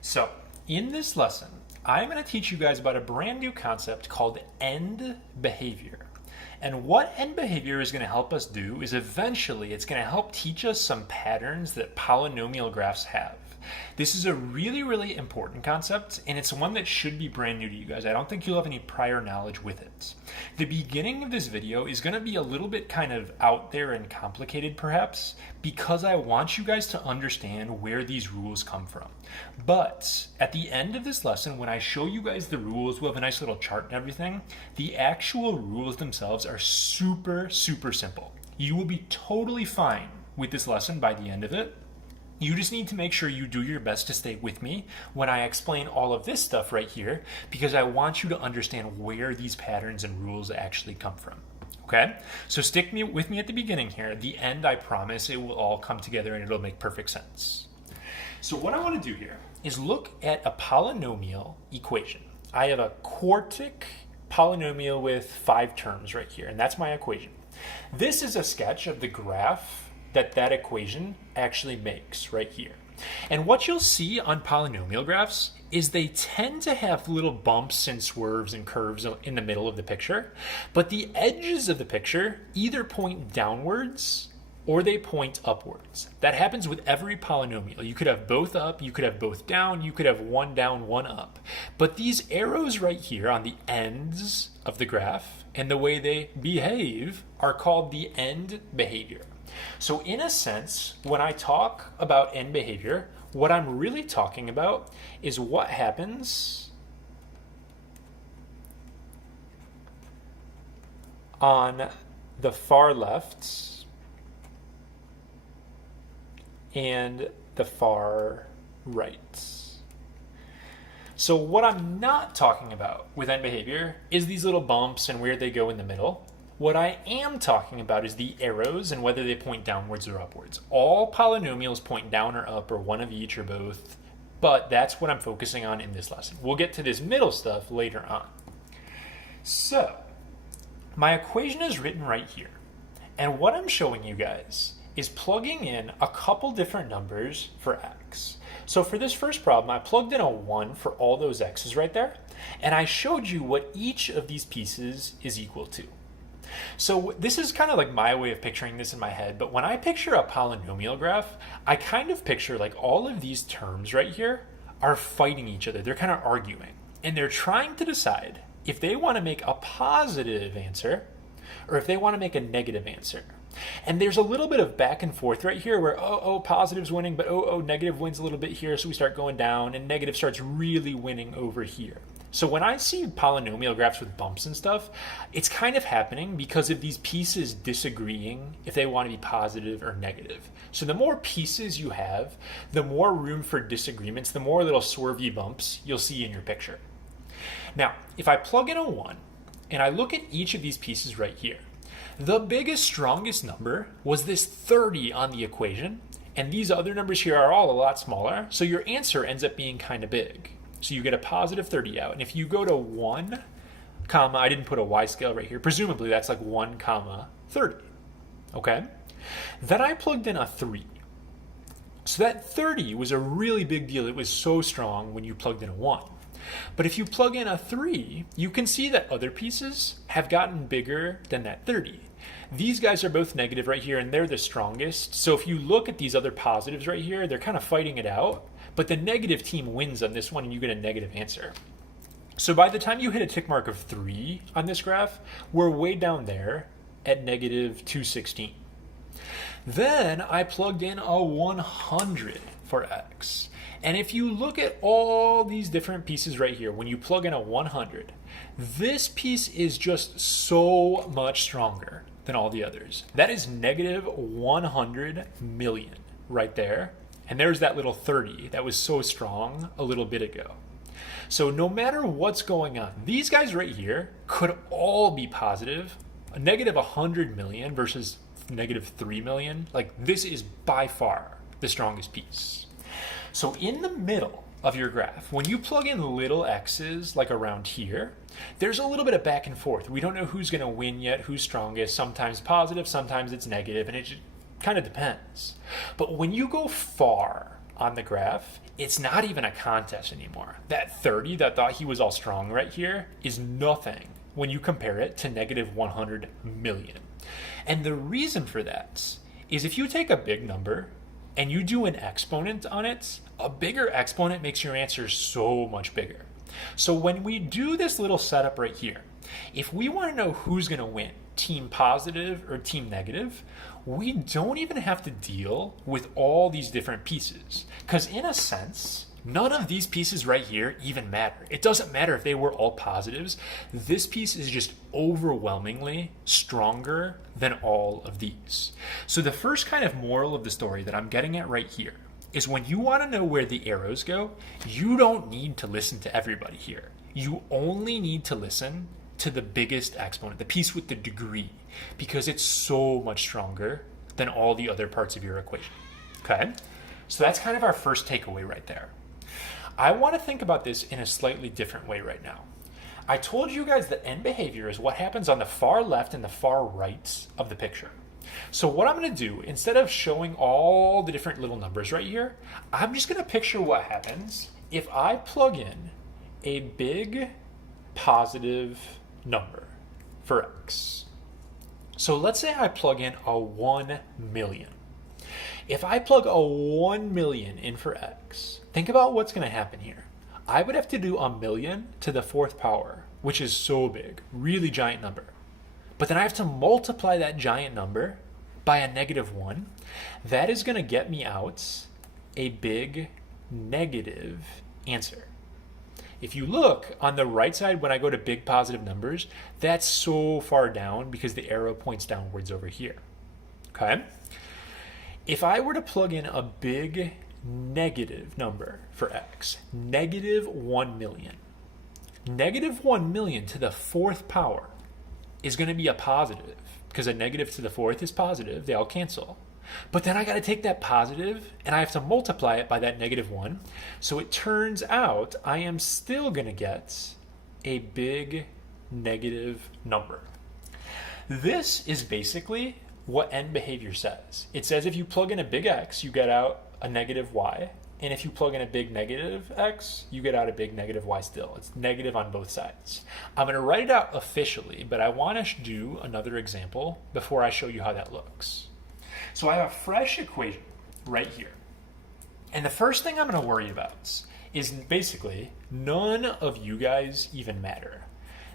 So, in this lesson, I'm going to teach you guys about a brand new concept called end behavior. And what end behavior is going to help us do is eventually it's going to help teach us some patterns that polynomial graphs have. This is a really, really important concept, and it's one that should be brand new to you guys. I don't think you'll have any prior knowledge with it. The beginning of this video is going to be a little bit kind of out there and complicated, perhaps, because I want you guys to understand where these rules come from. But at the end of this lesson, when I show you guys the rules, we'll have a nice little chart and everything. The actual rules themselves are super, super simple. You will be totally fine with this lesson by the end of it. You just need to make sure you do your best to stay with me when I explain all of this stuff right here, because I want you to understand where these patterns and rules actually come from. Okay? So stick with me at the beginning here. At the end, I promise it will all come together and it'll make perfect sense. So what I want to do here is look at a polynomial equation. I have a quartic polynomial with 5 terms right here, and that's my equation. This is a sketch of the graph that equation actually makes right here. And what you'll see on polynomial graphs is they tend to have little bumps and swerves and curves in the middle of the picture, but the edges of the picture either point downwards or they point upwards. That happens with every polynomial. You could have both up, you could have both down, you could have one down, one up. But these arrows right here on the ends of the graph and the way they behave are called the end behavior. So in a sense, when I talk about end behavior, what I'm really talking about is what happens on the far left and the far right. So what I'm not talking about with end behavior is these little bumps and where they go in the middle. What I am talking about is the arrows and whether they point downwards or upwards. All polynomials point down or up, or one of each or both, but that's what I'm focusing on in this lesson. We'll get to this middle stuff later on. So, my equation is written right here, and what I'm showing you guys is plugging in a couple different numbers for x. So for this first problem, I plugged in a 1 for all those x's right there, and I showed you what each of these pieces is equal to. So this is kind of like my way of picturing this in my head, but when I picture a polynomial graph, I kind of picture like all of these terms right here are fighting each other. They're kind of arguing, and they're trying to decide if they want to make a positive answer or if they want to make a negative answer. And there's a little bit of back and forth right here where, positive's winning, but negative wins a little bit here, so we start going down, and negative starts really winning over here. So when I see polynomial graphs with bumps and stuff, it's kind of happening because of these pieces disagreeing if they want to be positive or negative. So the more pieces you have, the more room for disagreements, the more little swervy bumps you'll see in your picture. Now, if I plug in a 1 and I look at each of these pieces right here, the biggest, strongest number was this 30 on the equation, and these other numbers here are all a lot smaller, so your answer ends up being kind of big. So you get a positive 30 out. And if you go to 1, comma, I didn't put a y scale right here, presumably that's like 1, comma, 30. Okay? Then I plugged in a 3. So that 30 was a really big deal. It was so strong when you plugged in a 1. But if you plug in a 3, you can see that other pieces have gotten bigger than that 30. These guys are both negative right here, and they're the strongest. So if you look at these other positives right here, they're kind of fighting it out. But the negative team wins on this one, and you get a negative answer. So by the time you hit a tick mark of 3 on this graph, we're way down there at negative 216. Then I plugged in a 100 for x. And if you look at all these different pieces right here, when you plug in a 100, this piece is just so much stronger than all the others. That is negative 100 million right there. And there's that little 30 that was so strong a little bit ago. So no matter what's going on, these guys right here could all be positive. A negative 100 million versus negative 3 million. Like, this is by far the strongest piece. So in the middle of your graph, when you plug in little x's like around here, there's a little bit of back and forth. We don't know who's going to win yet, who's strongest. Sometimes positive, sometimes it's negative, and it just kind of depends. But when you go far on the graph, it's not even a contest anymore. That 30 that thought he was all strong right here is nothing when you compare it to negative 100 million. And the reason for that is if you take a big number and you do an exponent on it, a bigger exponent makes your answer so much bigger. So when we do this little setup right here, if we want to know who's going to win, team positive or team negative, we don't even have to deal with all these different pieces. Because in a sense, none of these pieces right here even matter. It doesn't matter if they were all positives. This piece is just overwhelmingly stronger than all of these. So the first kind of moral of the story that I'm getting at right here is when you want to know where the arrows go, you don't need to listen to everybody here. You only need to listen to the biggest exponent, the piece with the degree, because it's so much stronger than all the other parts of your equation. Okay? So that's kind of our first takeaway right there. I want to think about this in a slightly different way right now. I told you guys that end behavior is what happens on the far left and the far right of the picture. So what I'm going to do, instead of showing all the different little numbers right here, I'm just going to picture what happens if I plug in a big positive number for x. So let's say I plug in a 1 million. If I plug a 1 million in for x, think about what's going to happen here. I would have to do a million to the fourth power, which is so big, really giant number. But then I have to multiply that giant number by a negative 1. That is going to get me out a big negative answer. If you look on the right side, when I go to big positive numbers, that's so far down because the arrow points downwards over here. Okay? If I were to plug in a big negative number for x, negative 1 million, negative 1 million to the fourth power is going to be a positive because a negative to the fourth is positive. They all cancel. But then I got to take that positive and I have to multiply it by that negative 1. So it turns out I am still going to get a big negative number. This is basically what end behavior says. It says if you plug in a big x, you get out a negative y. And if you plug in a big negative x, you get out a big negative y still. It's negative on both sides. I'm going to write it out officially, but I want to do another example before I show you how that looks. So I have a fresh equation right here. And the first thing I'm going to worry about is basically none of you guys even matter.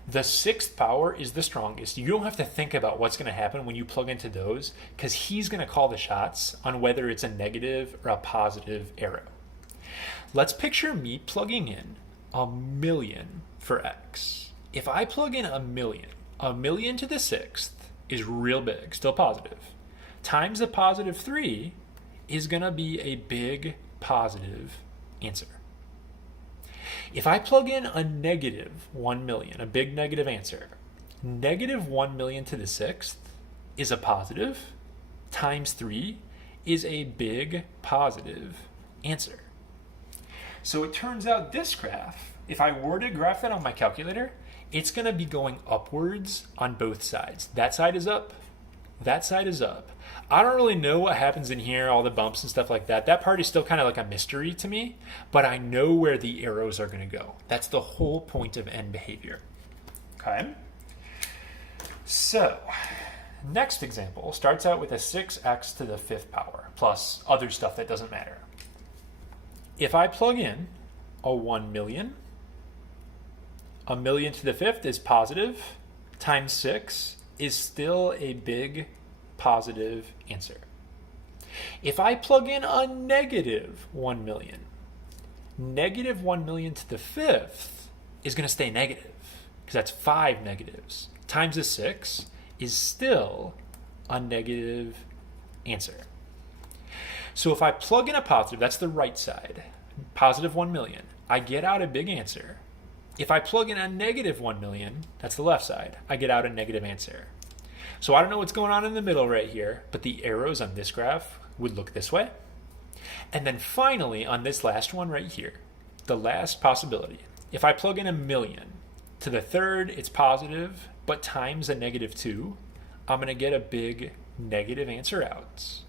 The sixth power is the strongest. You don't have to think about what's going to happen when you plug into those because he's going to call the shots on whether it's a negative or a positive arrow. Let's picture me plugging in a million for x. If I plug in a million to the sixth is real big, still positive. Times a positive 3 is going to be a big positive answer. If I plug in a negative 1 million, a big negative answer, negative 1 million to the sixth is a positive, times 3 is a big positive answer. So it turns out this graph, if I were to graph that on my calculator, it's going to be going upwards on both sides. That side is up, that side is up. I don't really know what happens in here, all the bumps and stuff like that. That part is still kind of like a mystery to me, but I know where the arrows are going to go. That's the whole point of end behavior. Okay? So, next example starts out with a 6x to the fifth power, plus other stuff that doesn't matter. If I plug in a 1 million, a million to the fifth is positive, times 6 is still a big positive answer. If I plug in a negative 1 million, negative 1 million to the fifth is going to stay negative because that's 5 negatives. Times a 6 is still a negative answer. So if I plug in a positive, that's the right side, positive 1 million, I get out a big answer. If I plug in a negative 1 million, that's the left side, I get out a negative answer. So I don't know what's going on in the middle right here, but the arrows on this graph would look this way. And then finally, on this last one right here, the last possibility, if I plug in a million, to the third it's positive, but times a negative 2, I'm going to get a big negative answer out.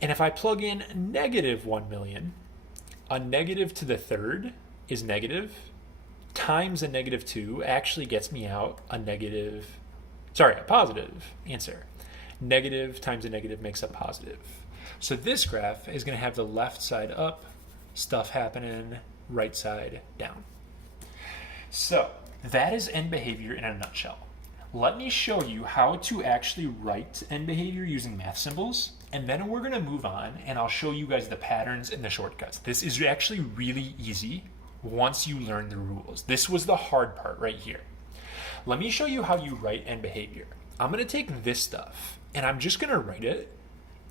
And if I plug in negative 1 million, a negative to the third is negative, times a negative 2 actually gets me out a positive answer. Negative times a negative makes a positive. So this graph is going to have the left side up, stuff happening, right side down. So that is end behavior in a nutshell. Let me show you how to actually write end behavior using math symbols, and then we're going to move on and I'll show you guys the patterns and the shortcuts. This is actually really easy once you learn the rules. This was the hard part right here. Let me show you how you write end behavior. I'm going to take this stuff and I'm just going to write it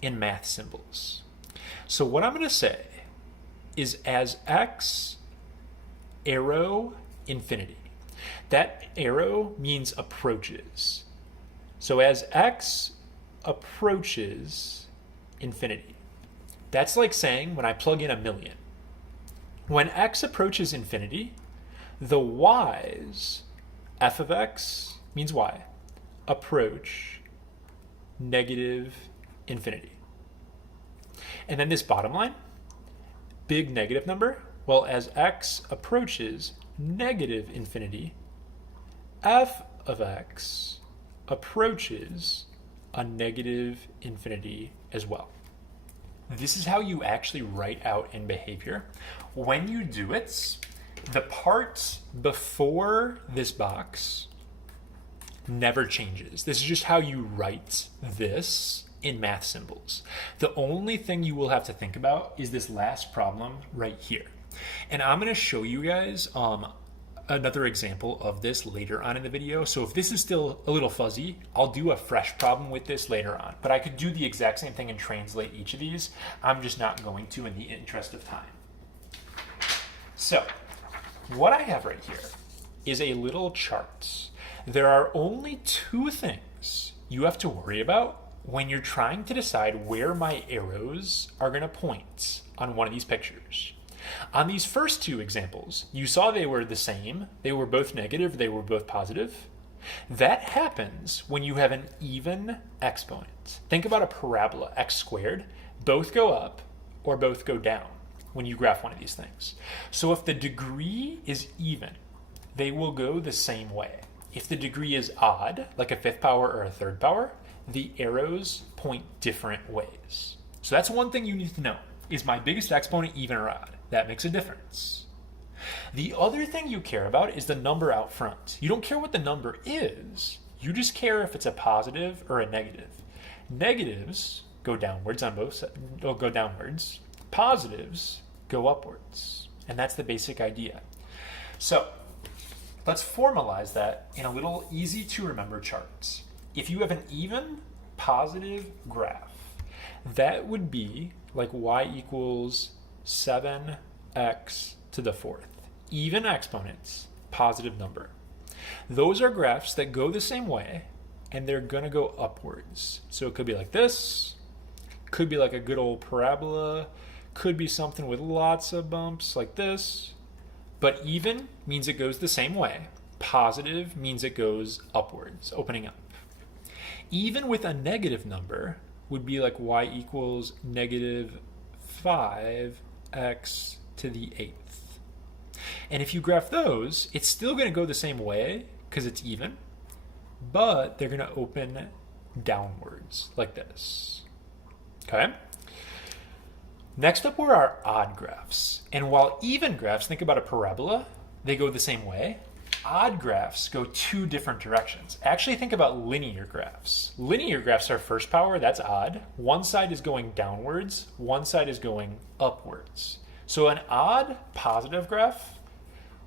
in math symbols. So what I'm going to say is as x arrow infinity. That arrow means approaches. So as x approaches infinity. That's like saying when I plug in 1,000,000. When x approaches infinity, the y's, f of x means y, approach negative infinity. And then this bottom line, big negative number, well, as x approaches negative infinity, f of x approaches a negative infinity as well. This is how you actually write out end behavior. When you do it, the part before this box never changes. This is just how you write this in math symbols. The only thing you will have to think about is this last problem right here. And I'm going to show you guys another example of this later on in the video. So if this is still a little fuzzy, I'll do a fresh problem with this later on. But I could do the exact same thing and translate each of these. I'm just not going to in the interest of time. So what I have right here is a little chart. There are only two things you have to worry about when you're trying to decide where my arrows are going to point on one of these pictures. On these first two examples, you saw they were the same. They were both negative. They were both positive. That happens when you have an even exponent. Think about a parabola, x squared. Both go up or both go down when you graph one of these things. So if the degree is even, they will go the same way. If the degree is odd, like a fifth power or a third power, the arrows point different ways. So that's one thing you need to know. Is my biggest exponent even or odd? That makes a difference. The other thing you care about is the number out front. You don't care what the number is. You just care if it's a positive or a negative. Negatives go downwards on both sides. Go downwards. Positives go upwards. And that's the basic idea. So let's formalize that in a little easy to remember charts. If you have an even positive graph, that would be like y equals 7x to the fourth. Even exponents, positive number. Those are graphs that go the same way and they're going to go upwards. So it could be like this, could be like a good old parabola, could be something with lots of bumps like this. But even means it goes the same way. Positive means it goes upwards, opening up. Even with a negative number would be like y equals negative 5x to the 8th. And if you graph those, it's still going to go the same way because it's even, but they're going to open downwards like this. Okay? Next up were our odd graphs. And while even graphs, think about a parabola, they go the same way. Odd graphs go two different directions. Actually, think about linear graphs. Linear graphs are first power, that's odd. One side is going downwards, one side is going upwards. So an odd positive graph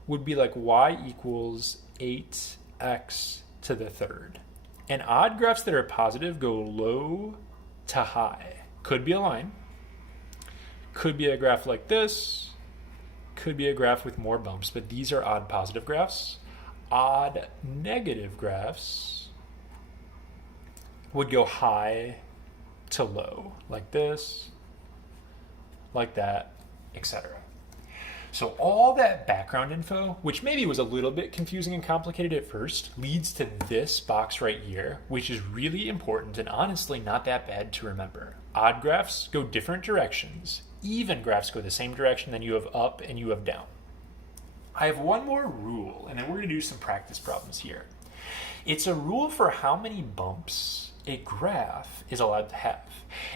would be like y equals 8x to the third. And odd graphs that are positive go low to high. Could be a line, could be a graph like this, could be a graph with more bumps, but these are odd positive graphs. Odd negative graphs would go high to low, like this, like that, etc. So all that background info, which maybe was a little bit confusing and complicated at first, leads to this box right here, which is really important and honestly not that bad to remember. Odd graphs go different directions. even graphs go the same direction, then you have up and you have down. I have one more rule, and then we're going to do some practice problems here. It's a rule for how many bumps a graph is allowed to have.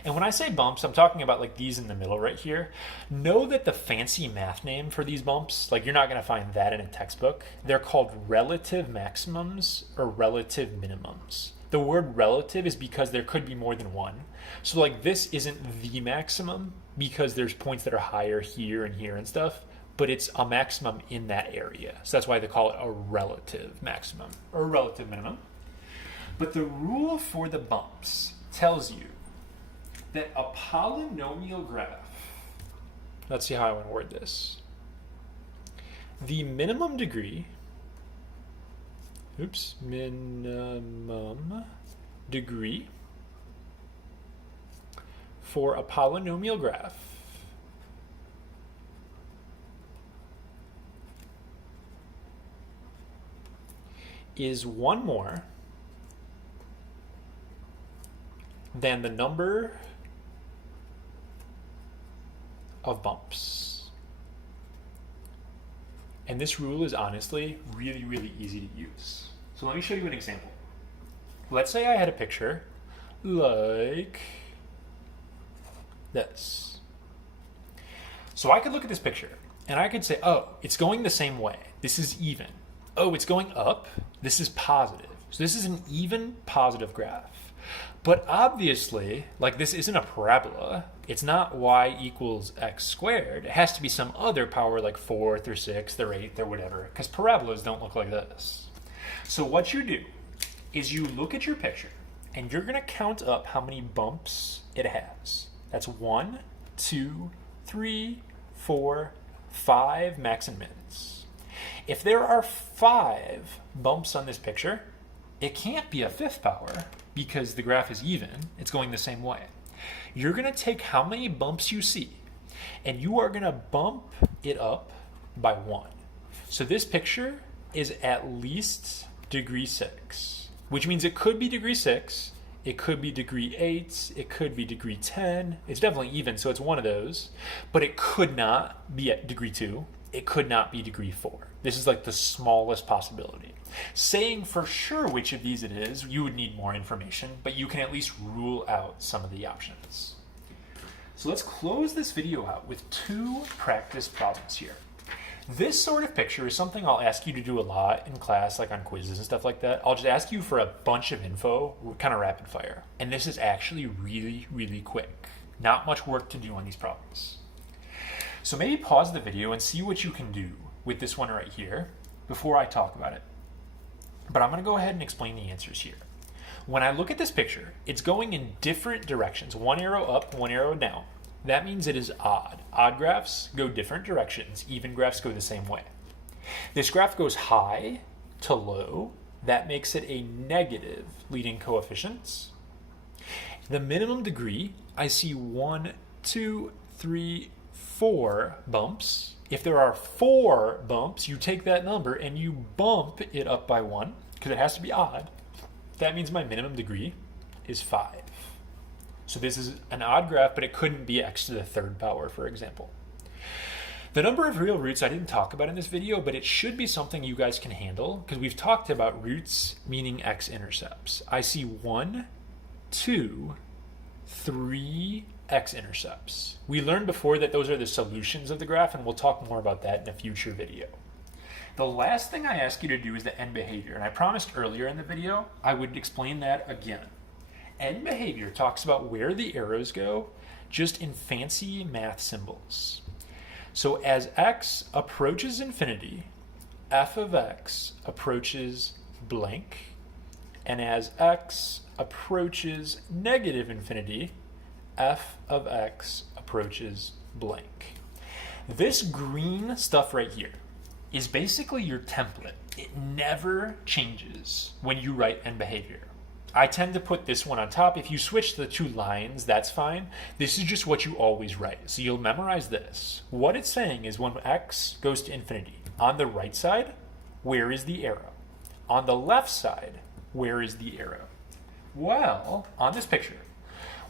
And when I say bumps, I'm talking about like these in the middle right here. Know that the fancy math name for these bumps, like you're not going to find that in a textbook. They're called relative maximums or relative minimums. The word relative is because there could be more than one. So like this isn't the maximum because there's points that are higher here and stuff, but it's a maximum in that area. So that's why they call it a relative maximum or a relative minimum. But the rule for the bumps tells you that a polynomial graph, let's see how I want to word this. The minimum degree, minimum degree for a polynomial graph is one more than the number of bumps. And this rule is honestly really, really easy to use. So let me show you an example. Let's say I had a picture like this. So I could look at this picture and I could say, oh, it's going the same way. This is even. Oh, it's going up. This is positive. So this is an even positive graph. But obviously, like this isn't a parabola. It's not y equals x squared. It has to be some other power like 4th or 6th or 8th or whatever, because parabolas don't look like this. So what you do is you look at your picture and you're going to count up how many bumps it has. That's 1, 2, 3, 4, 5 max and mins. If there are 5 bumps on this picture, it can't be a 5th power because the graph is even. It's going the same way. You're going to take how many bumps you see and you are going to bump it up by 1. So this picture is at least degree 6, which means it could be degree 6, it could be degree 8, it could be degree 10. It's definitely even, so it's one of those. But it could not be at degree 2. It could not be degree 4. This is like the smallest possibility. Saying for sure which of these it is, you would need more information, but you can at least rule out some of the options. So let's close this video out with 2 practice problems here. This sort of picture is something I'll ask you to do a lot in class, like on quizzes and stuff like that. I'll just ask you for a bunch of info, kind of rapid fire. And this is actually really, really quick. Not much work to do on these problems. So maybe pause the video and see what you can do with this one right here before I talk about it. But I'm going to go ahead and explain the answers here. When I look at this picture, it's going in different directions. One arrow up, one arrow down. That means it is odd. Odd graphs go different directions. Even graphs go the same way. This graph goes high to low. That makes it a negative leading coefficients. The minimum degree, I see 1, 2, 3, 4 bumps. If there are 4 bumps, you take that number and you bump it up by 1 because it has to be odd. That means my minimum degree is 5. So this is an odd graph, but it couldn't be x to the 3rd power, for example. The number of real roots I didn't talk about in this video, but it should be something you guys can handle because we've talked about roots meaning x-intercepts. I see 1, 2, 3 x-intercepts. We learned before that those are the solutions of the graph, and we'll talk more about that in a future video. The last thing I ask you to do is the end behavior, and I promised earlier in the video I would explain that again. End behavior talks about where the arrows go, just in fancy math symbols. So as x approaches infinity, f of x approaches blank, and as x approaches negative infinity, f of x approaches blank. This green stuff right here is basically your template. It never changes when you write end behavior. I tend to put this one on top. If you switch the 2 lines, that's fine. This is just what you always write. So you'll memorize this. What it's saying is when x goes to infinity, on the right side, where is the arrow? On the left side, where is the arrow? Well, on this picture,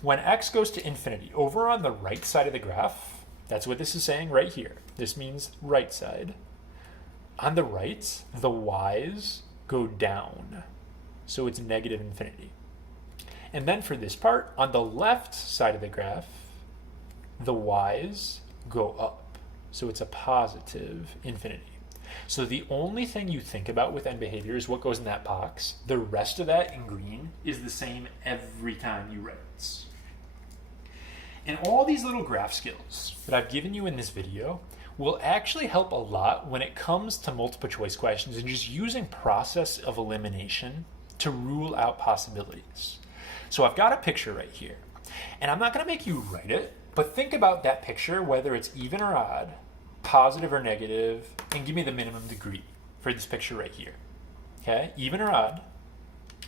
when x goes to infinity, over on the right side of the graph, That's what this is saying right here. This means right side. On the right, the y's go down. So it's negative infinity. And then for this part, on the left side of the graph, the y's go up. So it's a positive infinity. So the only thing you think about with end behavior is what goes in that box. The rest of that in green is the same every time you write. And all these little graph skills that I've given you in this video will actually help a lot when it comes to multiple choice questions and just using process of elimination to rule out possibilities. So I've got a picture right here, and I'm not going to make you write it, but think about that picture, whether it's even or odd, positive or negative, and give me the minimum degree for this picture right here. Okay, even or odd,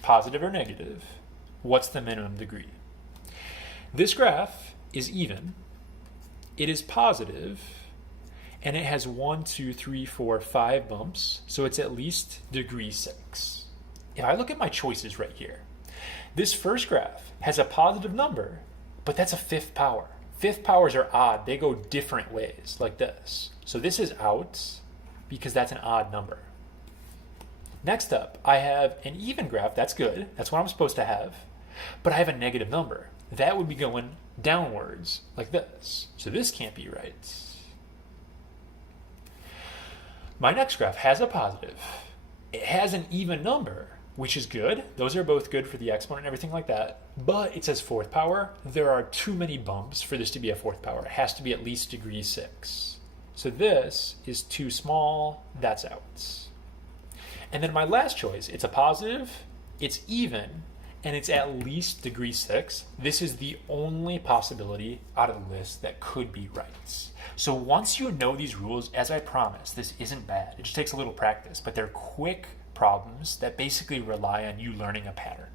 positive or negative, what's the minimum degree? This graph is even, it is positive, and it has 1, 2, 3, 4, 5 bumps, so it's at least degree 6. If I look at my choices right here, this first graph has a positive number, but that's a fifth power. Fifth powers are odd. They go different ways, like this. So this is out because that's an odd number. Next up, I have an even graph. That's good. That's what I'm supposed to have. But I have a negative number. That would be going downwards, like this. So this can't be right. My next graph has a positive. It has an even number, which is good. Those are both good for the exponent and everything like that. But it says fourth power. There are too many bumps for this to be a fourth power. It has to be at least degree 6. So this is too small. That's out. And then my last choice, it's a positive, it's even, and it's at least degree 6. This is the only possibility out of the list that could be right. So once you know these rules, as I promised, this isn't bad. It just takes a little practice, but they're quick problems that basically rely on you learning a pattern.